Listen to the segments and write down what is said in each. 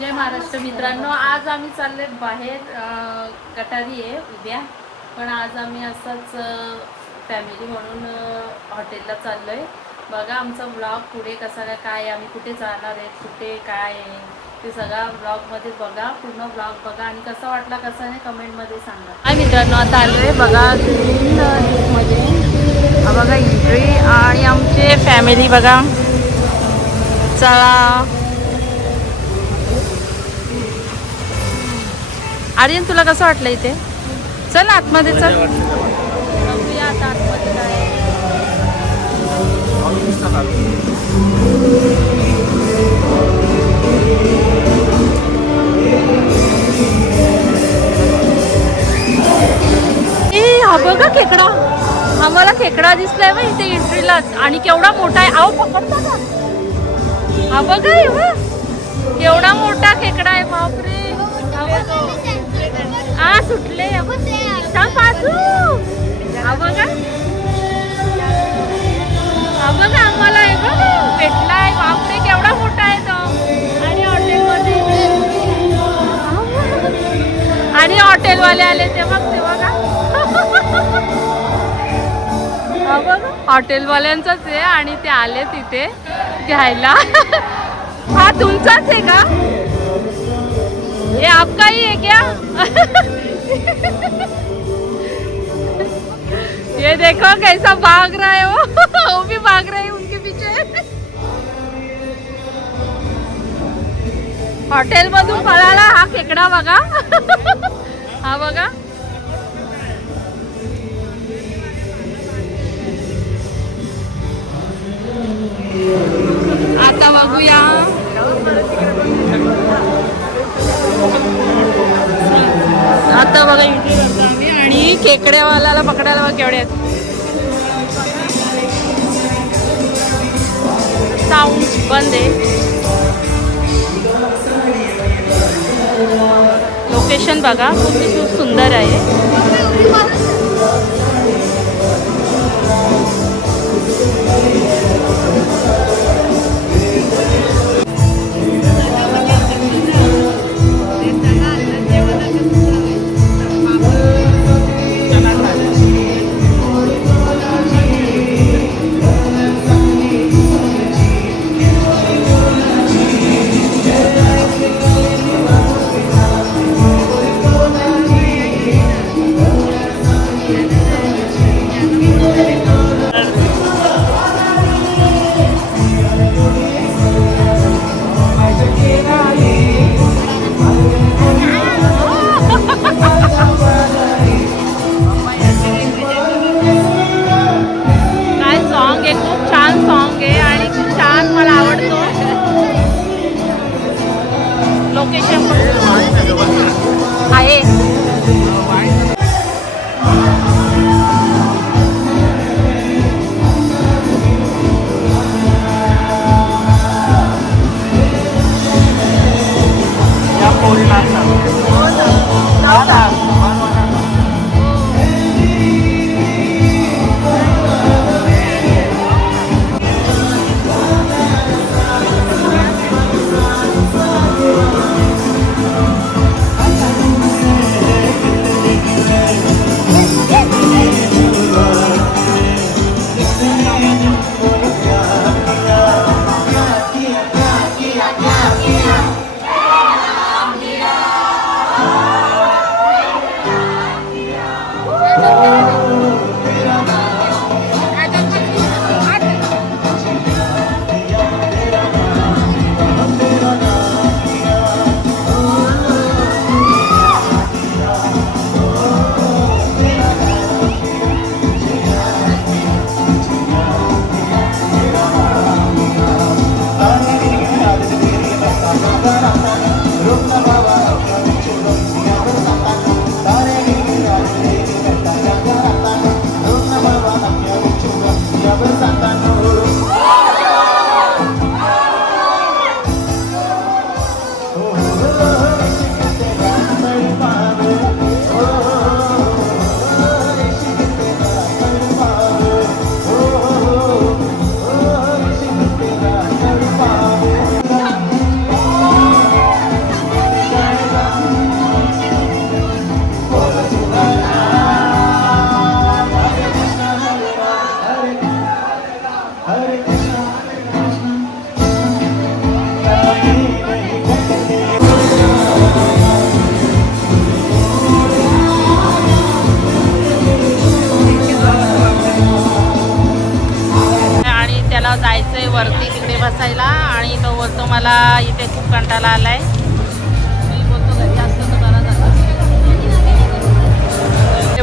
जय महाराष्ट्र मित्रांनो, आज आम्ही चालले बाहेर. गटारी आहे उद्या, पण आज आम्ही असंच फॅमिली म्हणून हॉटेलला चाललो आहे. बघा आमचा ब्लॉग पुढे कसा काय, आम्ही कुठे जाणार आहे, कुठे काय आहे ते सगळा ब्लॉगमध्ये बघा. पूर्ण ब्लॉग बघा आणि कसा वाटला कसा नाही कमेंटमध्ये सांगा. हाय मित्रांनो, आता आलो आहे बघा मध्ये. बघा एंट्री आणि आमचे फॅमिली बघा. चला आर्यन, तुला कसं वाटलं इथे? चल आतमध्ये चल. बघूया आता आतमध्ये काय. हा बघा खेकडा, आम्हाला खेकडा दिसलाय बा इथे एंट्रीला. आणि केवढा मोठा आहे. आहो पकडता का? हा बघा एवढा मोठा खेकडा आहे. बापरे, हा सुटले. बाजू हा बघा, हा बघा आम्हाला आहे बघा भेटलाय. बापरे केवढा मोठा आहे तो. आणि हॉटेलमध्ये आणि हॉटेलवाले आले ते बघा. हा बघा हॉटेलवाल्यांचाच आहे आणि ते आले तिथे घ्यायला. हा तुमचाच आहे का? ये आपका ही है क्या? ये देखो कैसा भाग रहा है वो भी भाग रहे हैं उनके पीछे. हॉटेल मधून पळाला हा खेकडा बघा. हा बघा, आता बघूया. आता बघा एंट्री करतो आम्ही आणि खेकड्यावाल्याला पकडायला बघा केवढे आहेत. साऊंड बंद आहे. लोकेशन बघा खूप सुंदर आहे.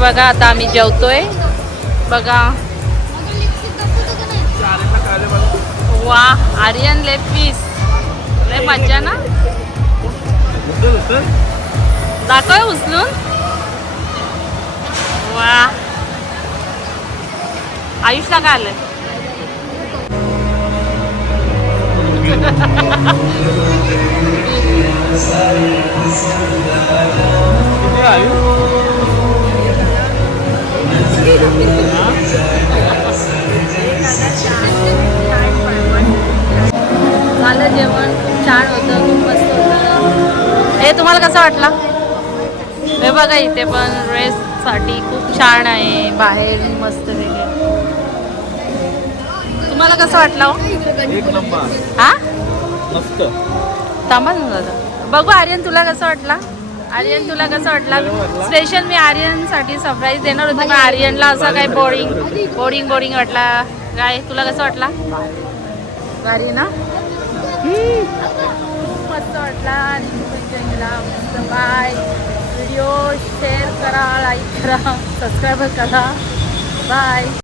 बघा आता आम्ही जेवतोय बघा. वा आर्यन लेग पीस लय मज्जा ना. दाखव उचलून. वा आयुषला काय आलंय. झालं जेवण खूप छान होतं, खूप मस्त होतं. हे तुम्हाला कसं वाटलं. हे बघा इथे पण रेस्टसाठी खूप छान आहे बाहेर मस्त वेगळे. तुम्हाला कसं वाटलं. एक नंबर. हा मस्त. थांबा ना दादा. बघू आर्यन तुला कसं वाटला. आर्यन तुला कसं वाटला. स्पेशल मी आर्यनसाठी सरप्राईज देणार होती, पण आर्यनला असं काय बोरिंग वाटला. काय तुला कसं वाटला. भारी ना. खूप मस्त वाटला आणि खूप एन्जॉय केला. मस्त बाय. व्हिडिओ शेअर करा, लाईक करा, सबस्क्राईब करा. बाय.